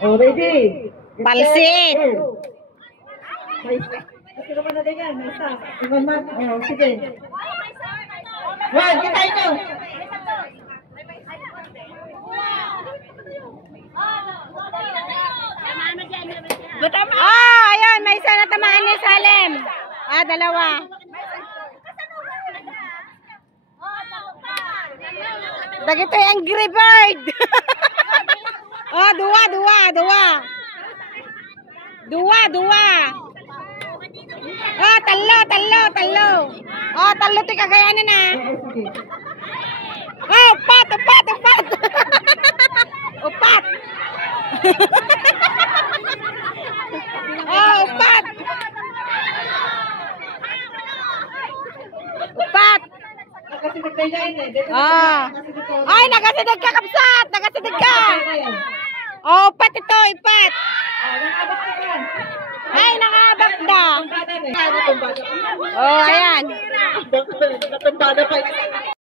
Oh, ready. Palsit. Sige naman na din yan. May isa. Oh, sige. One, kita ito. Ayun, may isa na tamaan ni Salem. Dalawa. Dagito yung Angry Bird. Dua. Talo. Talo ti kagayanin na. Upat. Upat. Ay, nagasidig ka, kapsat! Nagasidig ka! Upat ito, upat! Ay, nakabak na! Ayan! Natumbada pa ito.